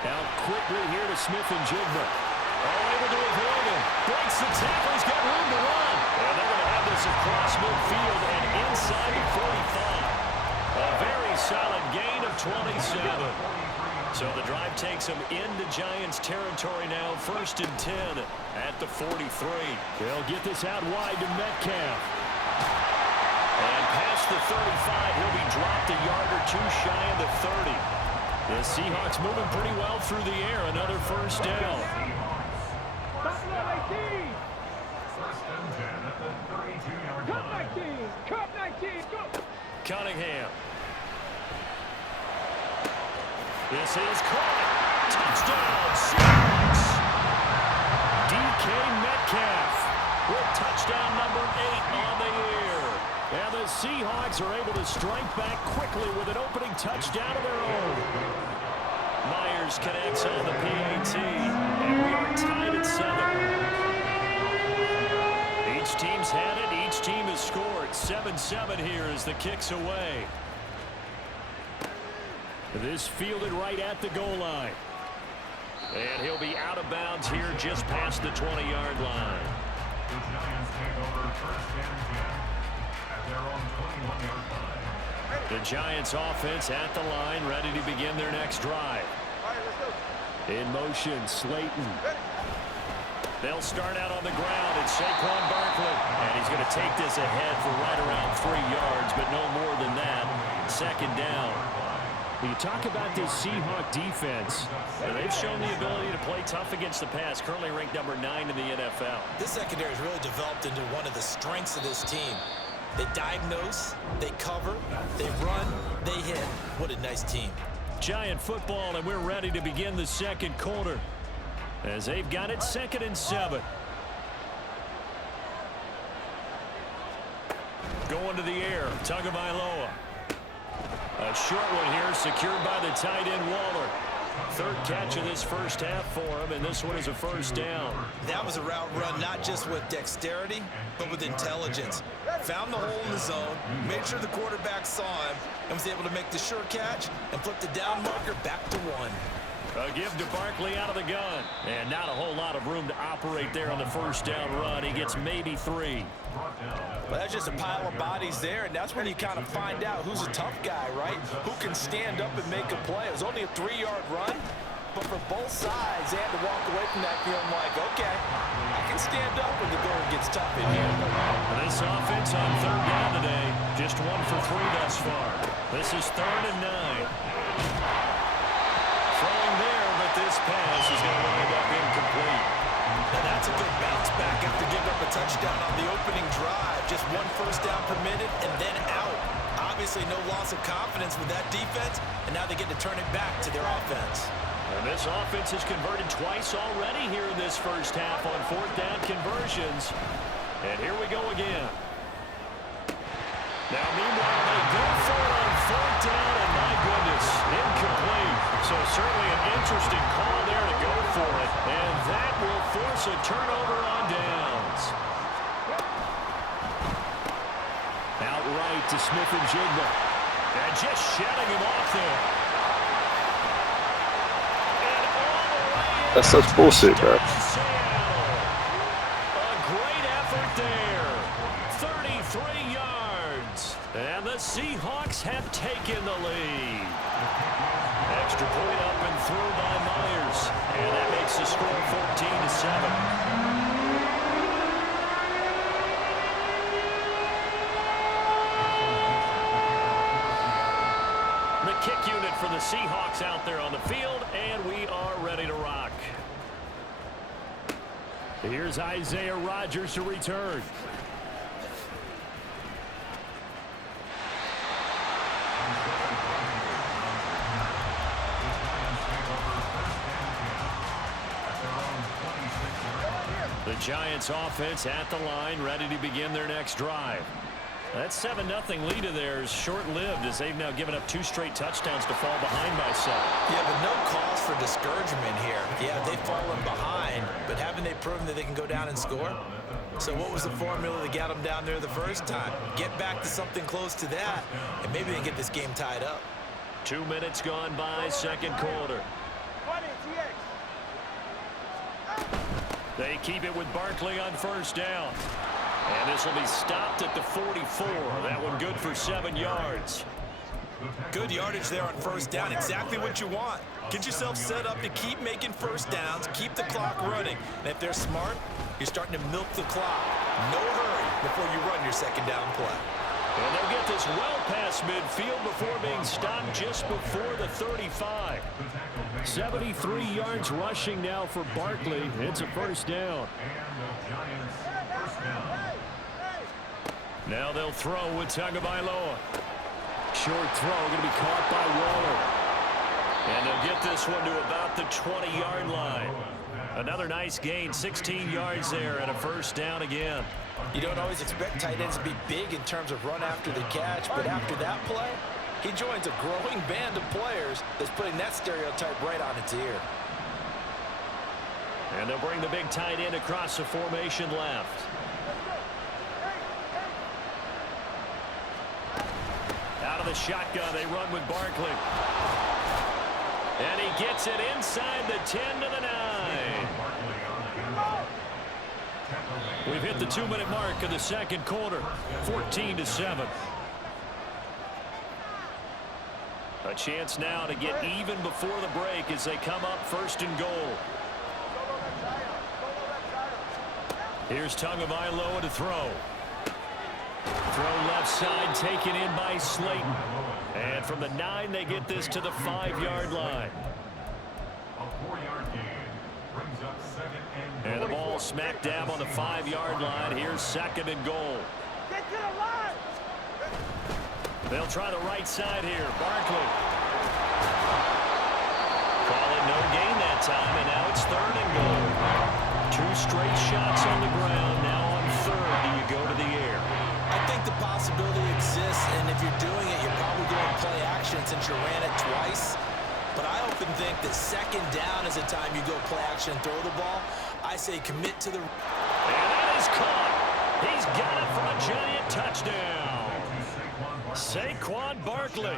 Out quickly here to Smith-Njigba. Able to avoid him. Breaks the tackle. He's got room to run. And they're going to have this across midfield and inside the 45. A very solid gain of 27. So the drive takes them into Giants territory now. 1st and 10 at the 43. They'll get this out wide to Metcalf. And past the 35, he'll be dropped a yard or two shy of the 30. The Seahawks moving pretty well through the air. Another 1st down. Cunningham. This is caught. Touchdown, Seahawks. DK Metcalf with touchdown number 8 on the year. And the Seahawks are able to strike back quickly with an opening touchdown of their own. Myers connects on the PAT, and we are tied at 7. Each team's had it. Each team has scored. 7-7 here as the kick's away. This fielded right at the goal line. And he'll be out of bounds here just past the 20-yard line. The Giants take over 1st and 10 at their own 21-yard line. The Giants offense at the line, ready to begin their next drive. In motion, Slayton. They'll start out on the ground. It's Saquon Barkley. And he's going to take this ahead for right around 3 yards, but no more than that. 2nd down. You talk about this Seahawk defense. And they've shown the ability to play tough against the pass, currently ranked number 9 in the NFL. This secondary has really developed into one of the strengths of this team. They diagnose, they cover, they run, they hit. What a nice team. Giant football, and we're ready to begin the 2nd quarter. As they've got it 2nd and 7. Going to the air, Tagovailoa. A short one here, secured by the tight end Waller. 3rd catch of this 1st half for him, and this one is a 1st down. That was a route run not just with dexterity, but with intelligence. Found the hole in the zone, made sure the quarterback saw him, and was able to make the sure catch and flip the down marker back to 1. A give to Barkley out of the gun. And not a whole lot of room to operate there on the 1st down run. He gets maybe 3. Well, that's just a pile of bodies there, and that's when you kind of find out who's a tough guy, right? Who can stand up and make a play. It was only a 3-yard run, but for both sides, they had to walk away from that feeling like, okay, I can stand up when the goal gets tough in here. This offense on 3rd down today, just 1 for 3 thus far. This is 3rd and 9. Throwing there, but this pass is going to wind up incomplete. Now that's a good bounce back after giving up a touchdown on the opening drive. Just 1 first down permitted and then out. Obviously no loss of confidence with that defense, and now they get to turn it back to their offense. And this offense has converted twice already here in this 1st half on 4th down conversions. And here we go again. Now meanwhile they go for it on 4th down, and my goodness, incomplete. So certainly an interesting call there to go for it. And that will force a turnover on downs. Outright to Smith-Njigba. And just shutting him off there. That's such bullshit, bro. A great effort there. 33 yards. And the Seahawks have taken the lead. Extra point up and through by Myers. And that makes the score 14-7. The kick unit for the Seahawks out there on the field, and we are ready to rock. Here's Isaiah Rodgers to return. The Giants offense at the line, ready to begin their next drive. That 7-0 lead of theirs short-lived as they've now given up 2 straight touchdowns to fall behind by 7. Yeah, but no cause for discouragement here. Yeah, they've fallen behind, but haven't they proven that they can go down and score? So what was the formula that got them down there the first time? Get back to something close to that, and maybe they can get this game tied up. 2 minutes gone by, second quarter. They keep it with Barkley on first down. And this will be stopped at the 44. That one good for 7 yards. Good yardage there on first down. Exactly what you want. Get yourself set up to keep making first downs, keep the clock running. And if they're smart, you're starting to milk the clock. No hurry before you run your second down play. And they'll get this well past midfield before being stopped just before the 35. 73 yards rushing now for Barkley. It's a first down. Now they'll throw with Tagovailoa. Short throw going to be caught by Waller. And they'll get this one to about the 20-yard line. Another nice gain, 16 yards there, and a first down again. You don't always expect tight ends to be big in terms of run after the catch, but after that play, he joins a growing band of players that's putting that stereotype right on its ear. And they'll bring the big tight end across the formation left. Out of the shotgun, they run with Barkley. And he gets it inside the 10 to the 9. We've hit the 2-minute mark of the second quarter, 14-7. A chance now to get even before the break as they come up first and goal. Here's Tagovailoa to throw. Throw left side, taken in by Slayton. And from the 9, they get this to the 5-yard line. And the ball smack dab on the 5-yard line. Here's second and goal. They'll try the right side here. Barkley. Call it no gain that time, and now it's third and goal. 2 straight shots on the ground. Now on third, do you go to the air? I think the possibility exists, and if you're doing it, you're probably going play action since you ran it twice. But I often think that second down is the time you go play action and throw the ball. I say commit to the... And that is caught. He's got it for a Giant touchdown. Saquon Barkley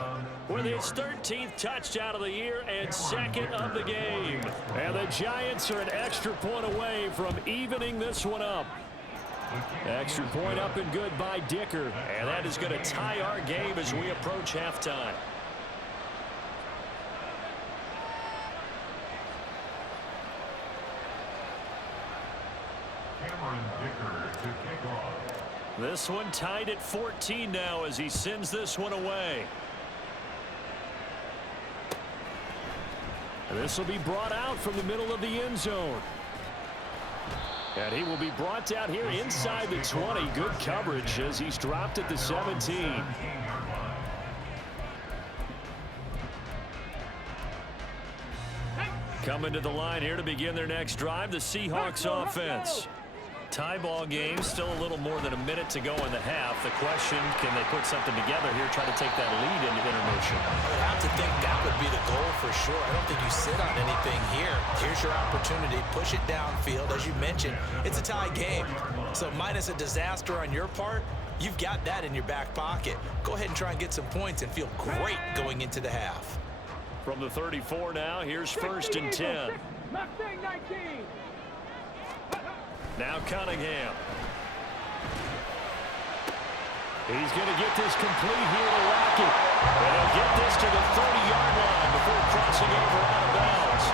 with his 13th touchdown of the year and second of the game. And the Giants are an extra point away from evening this one up. Extra point up and good by Dicker. And that is going to tie our game as we approach halftime. This one tied at 14 now as he sends this one away. And this will be brought out from the middle of the end zone. And he will be brought down here inside the 20. Good coverage as he's dropped at the 17. Coming to the line here to begin their next drive, the Seahawks offense. Tie ball game, still a little more than a minute to go in the half. The question, can they put something together here, try to take that lead into intermission? I would have to think that would be the goal for sure. I don't think you sit on anything here. Here's your opportunity. Push it downfield. As you mentioned, it's a tie game. So minus a disaster on your part, you've got that in your back pocket. Go ahead and try and get some points and feel great going into the half. From the 34 now, here's first and 10. Now Cunningham. He's going to get this complete here to Lockett. And he'll get this to the 30-yard line before crossing over out of bounds.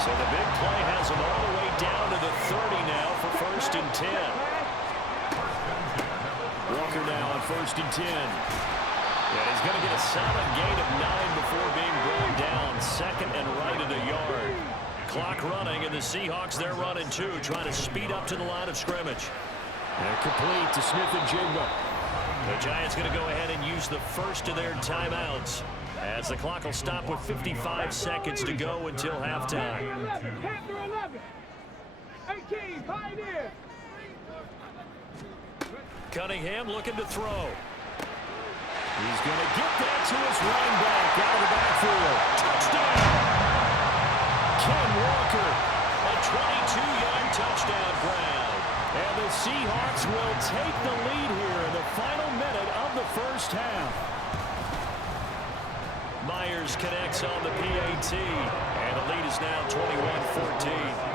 So the big play has him all the way down to the 30 now for first and 10. Walker now on first and 10. And he's going to get a solid gain of 9 before being brought down. Second and right at a yard. Clock running, and the Seahawks, they're running too, trying to speed up to the line of scrimmage. And complete to Smith-Njigba. The Giants going to go ahead and use the first of their timeouts as the clock will stop with 55 seconds to go until halftime. Cunningham looking to throw. He's going to get that to his running back out of the backfield. Touchdown! Ken Walker, a 22-yard touchdown grab. And the Seahawks will take the lead here in the final minute of the first half. Myers connects on the PAT, and the lead is now 21-14.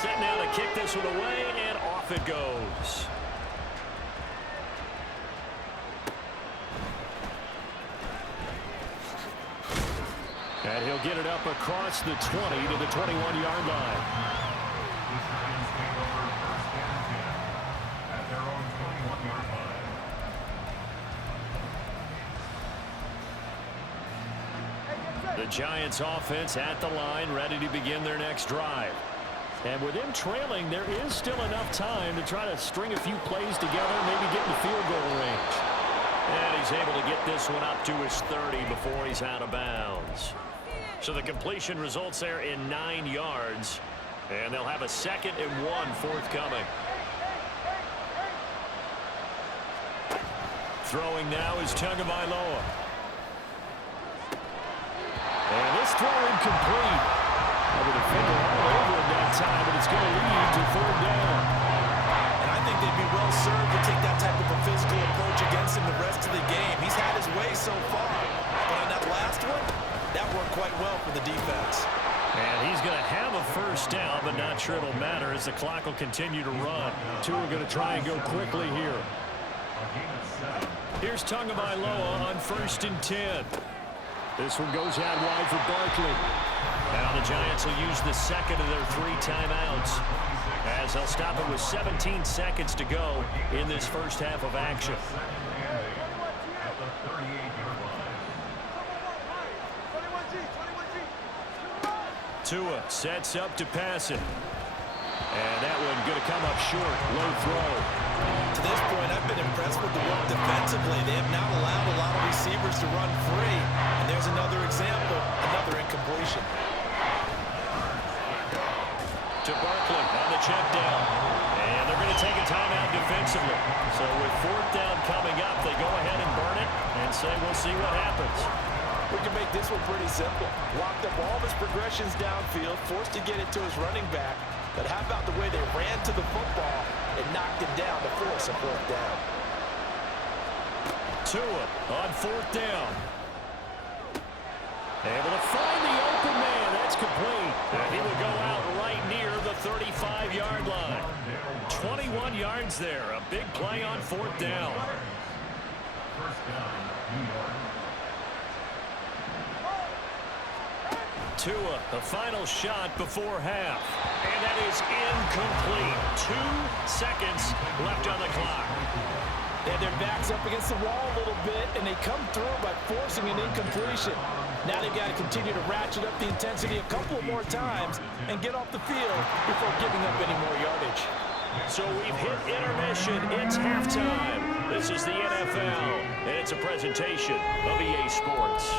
Set now to kick this one away, and off it goes. And he'll get it up across the 20 to the 21-yard line. At their own 21-yard line. The Giants offense at the line, ready to begin their next drive. And with him trailing, there is still enough time to try to string a few plays together, maybe get in the field goal range. And he's able to get this one up to his 30 before he's out of bounds. So the completion results there in 9 yards. And they'll have a 2nd and 1 forthcoming. Throwing now is Tagovailoa. And this throw incomplete. The defender all over him that time, but it's going to lead to 3rd down. And I think they'd be well served to take that type of a physical approach against him the rest of the game. He's had his way so far, but on that last one, that worked quite well for the defense. And he's going to have a 1st down, but not sure it'll matter as the clock will continue to run. Two are going to try and go quickly here. Here's Tagovailoa on 1st and 10. This one goes out wide for Barkley. Now the Giants will use the 2nd of their 3 timeouts as they'll stop it with 17 seconds to go in this first half of action. Tua sets up to pass it. And that one going to come up short. Low throw. To this point, I've been impressed with the work defensively. They have not allowed a lot of receivers to run free. And there's another example, another incompletion. To Barkley on the check down. And they're going to take a timeout defensively. So with 4th down coming up, they go ahead and burn it and say we'll see what happens. We can make this one pretty simple. Locked up all of his progressions downfield, forced to get it to his running back. But how about the way they ran to the football and knocked him down to force a 4th down? Tua on 4th down. Able to find the open man. That's complete. And he will go out right near the 35-yard line. 21 yards there. A big play on 4th down. First down, New York. Tua, the final shot before half. And that is incomplete. 2 seconds left on the clock. They had their backs up against the wall a little bit, and they come through by forcing an incompletion. Now they've got to continue to ratchet up the intensity a couple more times and get off the field before giving up any more yardage. So we've hit intermission. It's halftime. This is the NFL, and it's a presentation of EA Sports.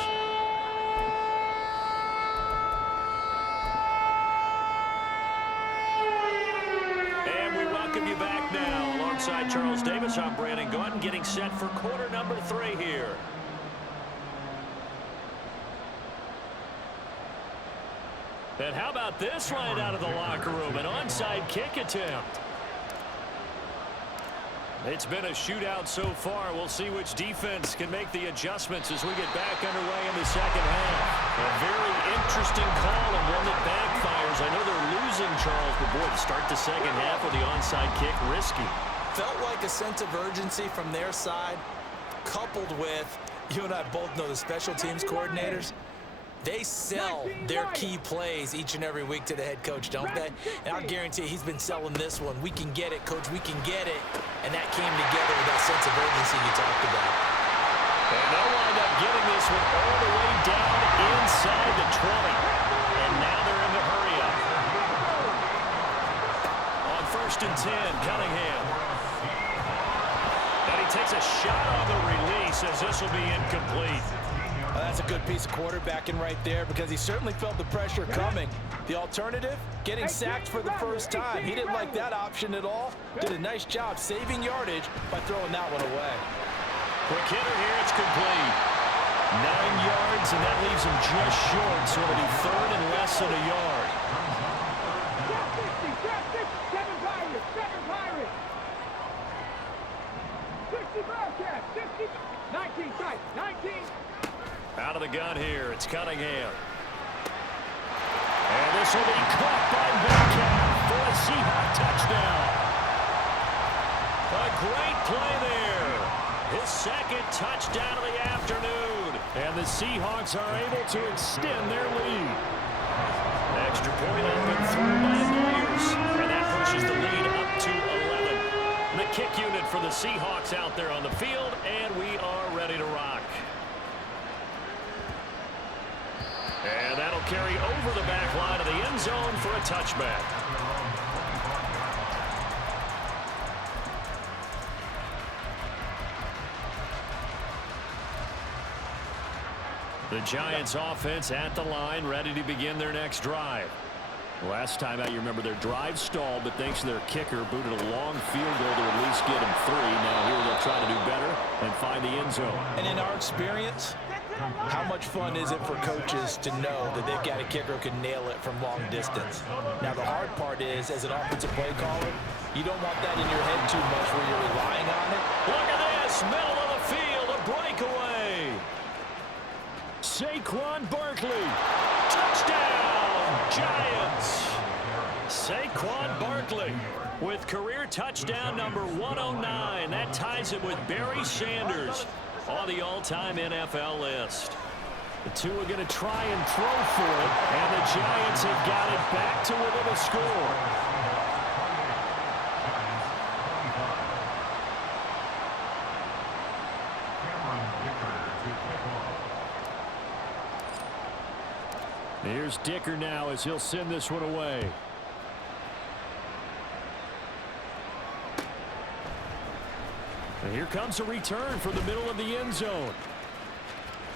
You back now alongside Charles Davis. I'm Brandon Gaudin getting set for quarter number 3 here. And how about this line out of the locker room? An onside kick attempt. It's been a shootout so far. We'll see which defense can make the adjustments as we get back underway in the second half. A very interesting call and one that backfires. I know they're losing, Charles, but boy, to start the second half with the onside kick, risky. Felt like a sense of urgency from their side, coupled with, you and I both know the special teams coordinators, they sell their key plays each and every week to the head coach, don't they? And I'll guarantee he's been selling this one. We can get it, coach, we can get it. And that came together with that sense of urgency you talked about. And they'll wind up getting this one all the way down inside the 20. And now they're in the hurry up. On 1st and 10, Cunningham. And he takes a shot on the release as this will be incomplete. That's a good piece of quarterbacking right there because he certainly felt the pressure coming. The alternative, getting sacked for the first time. He didn't like that option at all. Did a nice job saving yardage by throwing that one away. Quick hitter here, it's complete. 9 yards, and that leaves him just short, so it'll be third and less than a yard. Out of the gun here, it's Cunningham. And this will be caught by Metcalf for a Seahawk touchdown. A great play there. His second touchdown of the afternoon. And the Seahawks are able to extend their lead. Extra point up and through by the Bears. And that pushes the lead up to 11. The kick unit for the Seahawks out there on the field, and we are ready to rock. And that'll carry over the back line of the end zone for a touchback. The Giants offense at the line, ready to begin their next drive. Last time out, you remember their drive stalled, but thanks to their kicker, booted a long field goal to at least get them 3. Now here they'll try to do better and find the end zone. And in our experience, how much fun is it for coaches to know that they've got a kicker who can nail it from long distance? Now, the hard part is, as an offensive play caller, you don't want that in your head too much where you're relying on it. Look at this, middle of the field, a breakaway. Saquon Barkley, touchdown, Giants. Saquon Barkley with career touchdown number 109. That ties him with Barry Sanders on the all-time NFL list. The two are going to try and throw for it, and the Giants have got it back to within a score. Here's Dicker now as he'll send this one away. And here comes a return from the middle of the end zone.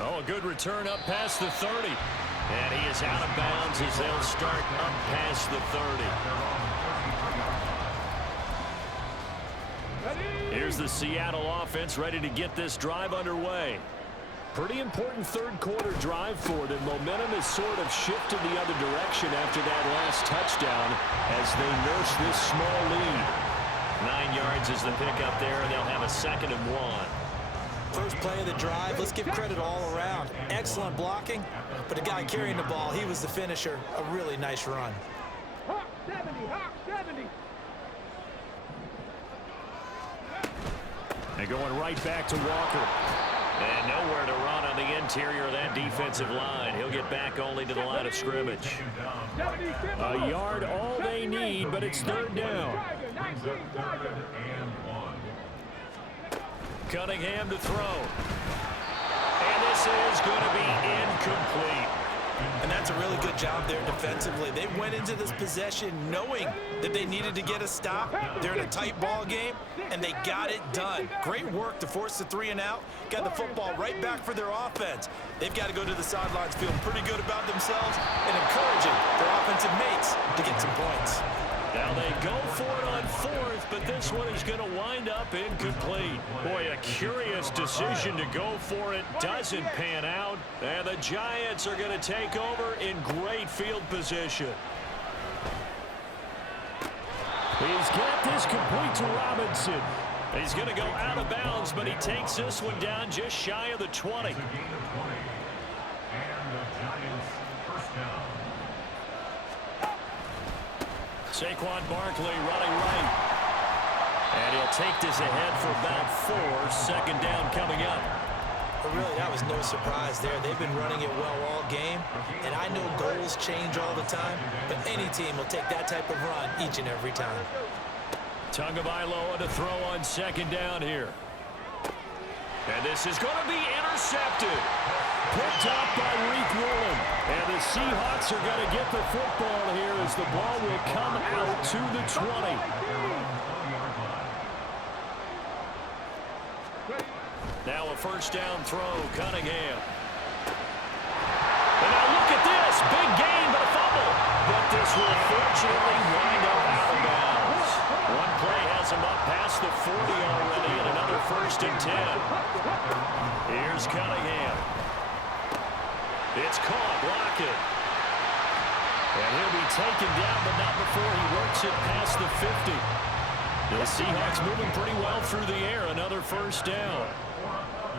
Oh, a good return up past the 30. And he is out of bounds as they'll start up past the 30. Here's the Seattle offense ready to get this drive underway. Pretty important third quarter drive for them. Momentum has sort of shifted the other direction after that last touchdown as they nurse this small lead. 9 yards is the pickup there, and they'll have a 2nd and 1. First play of the drive, let's give credit all around. Excellent blocking, but the guy carrying the ball, he was the finisher. A really nice run. Hawk 70, Hawk 70. They're going right back to Walker. And nowhere to run on the interior of that defensive line. He'll get back only to the line of scrimmage. A yard all they need, but it's 3rd down. Cunningham to throw. And this is going to be incomplete. And that's a really good job there defensively. They went into this possession knowing that they needed to get a stop. They're in a tight ball game, and they got it done. Great work to force the 3 and out. Got the football right back for their offense. They've got to go to the sidelines feeling pretty good about themselves and encouraging their offensive mates to get some points. Now they go for it on 4th, but this one is going to wind up incomplete. Boy, a curious decision to go for it. Doesn't pan out. And the Giants are going to take over in great field position. He's got this complete to Robinson. He's going to go out of bounds, but he takes this one down just shy of the 20. Saquon Barkley running right. And he'll take this ahead for about 4. 2nd down coming up. But really, that was no surprise there. They've been running it well all game. And I know goals change all the time, but any team will take that type of run each and every time. Tagovailoa to throw on 2nd down here. And this is going to be intercepted. Picked up by Reek Woolen. And the Seahawks are going to get the football here as the ball will come out to the 20. Now a 1st down throw, Cunningham. this will fortunately wind up out of bounds. One play has him up past the 40 already, and another 1st and 10. Here's Cunningham. It's caught, blocked it. And he'll be taken down, but not before he works it past the 50. The Seahawks moving pretty well through the air. Another 1st down.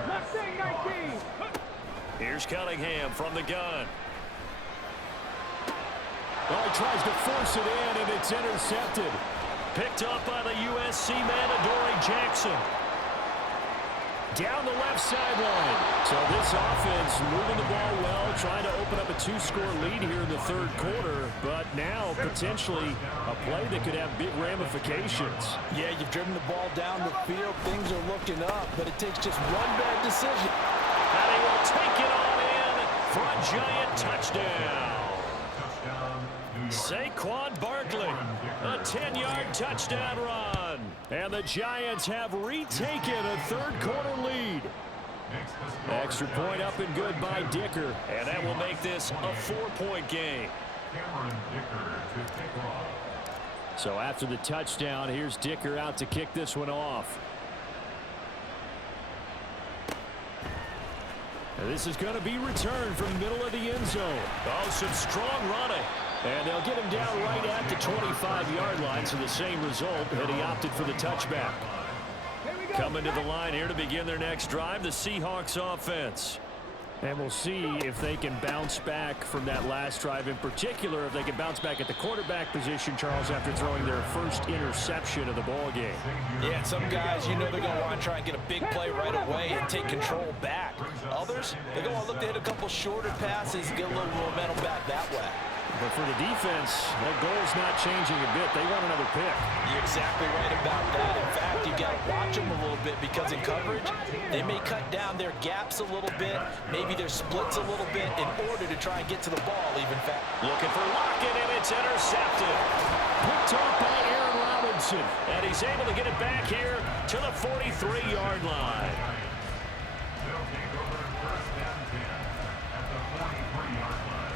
Mustang 19. Here's Cunningham from the gun. Well, he tries to force it in, and it's intercepted. Picked up by the USC man, Adoree Jackson. Down the left sideline. So this offense moving the ball well, trying to open up a 2-score lead here in the 3rd quarter, but now potentially a play that could have big ramifications. Yeah, you've driven the ball down the field. Things are looking up, but it takes just one bad decision. And he will take it on in for a giant touchdown. Saquon Barkley, a 10-yard touchdown run. And the Giants have retaken a 3rd quarter lead. Extra point up and good by Dicker. And that will make this a 4-point game. So after the touchdown, here's Dicker out to kick this one off. And this is going to be returned from the middle of the end zone. Oh, some strong running. And they'll get him down right at the 25-yard line, so the same result, and he opted for the touchback. Coming to the line here to begin their next drive, the Seahawks offense. And we'll see if they can bounce back from that last drive, in particular, if they can bounce back at the quarterback position, Charles, after throwing their first interception of the ball game. Yeah, some guys, you know they're going to want to try and get a big play right away and take control back. Others, they're going to look to hit a couple shorter passes and get a little momentum back that way. But for the defense, that goal's not changing a bit. They want another pick. You're exactly right about that. In fact, you got to watch them a little bit because in coverage, they may cut down their gaps a little bit, maybe their splits a little bit in order to try and get to the ball even faster. Looking for Lockett, and it's intercepted. Picked off by Aaron Robinson, and he's able to get it back here to the 43-yard line. They'll take over 1st and 10 at the 43-yard line.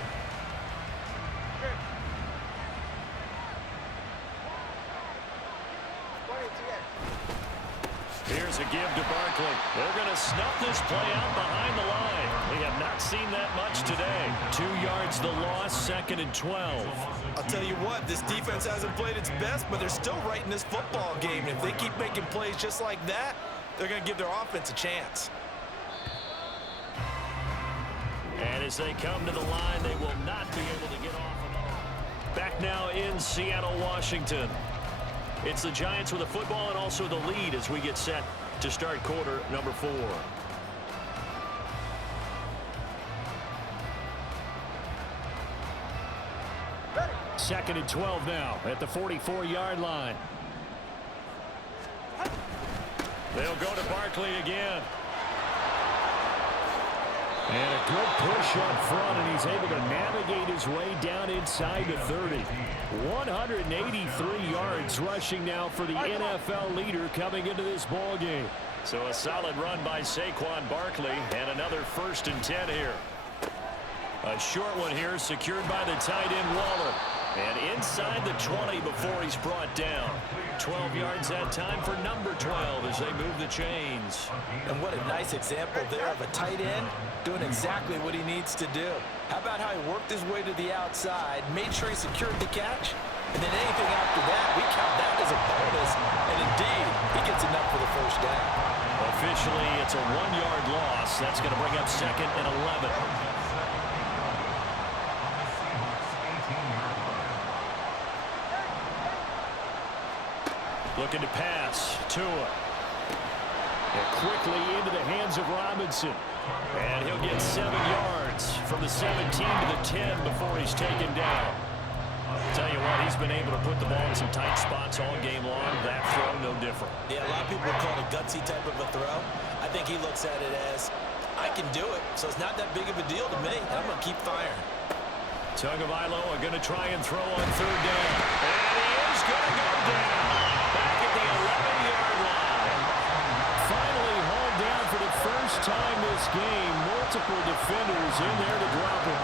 Here's a give to Barkley. They're going to snuff this play out behind the line. We have not seen that much today. 2 yards the loss, 2nd and 12. I'll tell you what, this defense hasn't played its best, but they're still right in this football game. If they keep making plays just like that, they're going to give their offense a chance. And as they come to the line, they will not be able to get off of it. Back now in Seattle, Washington. It's the Giants with the football and also the lead as we get set to start quarter number 4. Second and 12 now at the 44-yard line. They'll go to Barkley again. And a good push up front, and he's able to navigate his way down inside the 30. 183 yards rushing now for the NFL leader coming into this ball game. So a solid run by Saquon Barkley, and another 1st and 10 here. A short one here secured by the tight end Waller. And inside the 20 before he's brought down. 12 yards that time for number 12 as they move the chains. And what a nice example there of a tight end doing exactly what he needs to do. How about how he worked his way to the outside, made sure he secured the catch, and then anything after that, we count that as a bonus. And indeed, he gets enough for the 1st down. Officially, it's a 1-yard loss. That's going to bring up 2nd and 11. Looking to pass. Tua. And quickly into the hands of Robinson. And he'll get 7 yards from the 17 to the 10 before he's taken down. Tell you what, he's been able to put the ball in some tight spots all game long. That throw, no different. Yeah, a lot of people would call it a gutsy type of a throw. I think he looks at it as, I can do it, so it's not that big of a deal to me, and I'm going to keep firing. Tagovailoa going to try and throw on 3rd down. And he is going to go down. Back at the 11-yard line. Finally hauled down for the first time this game. Multiple defenders in there to drop him.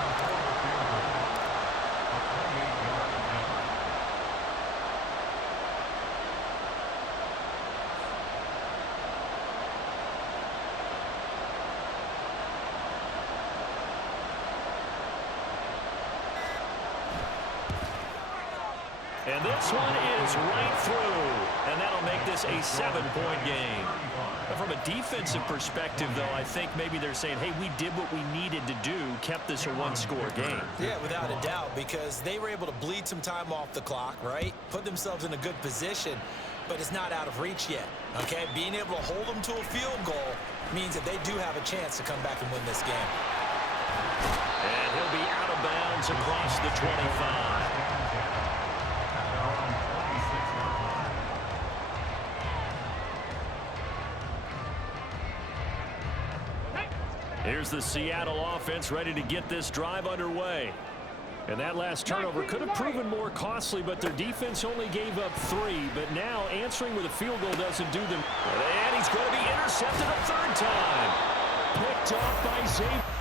And this one is right through. And that'll make this a 7-point game. But from a defensive perspective, though, I think maybe they're saying, hey, we did what we needed to do, kept this a one-score game. Yeah, without a doubt, because they were able to bleed some time off the clock, right? Put themselves in a good position, but it's not out of reach yet, okay? Being able to hold them to a field goal means that they do have a chance to come back and win this game. And he'll be out of bounds across the 25. Here's the Seattle offense ready to get this drive underway. And that last turnover could have proven more costly, but their defense only gave up 3. But now answering with a field goal doesn't do them. And he's going to be intercepted a third time. Picked off by Xavier.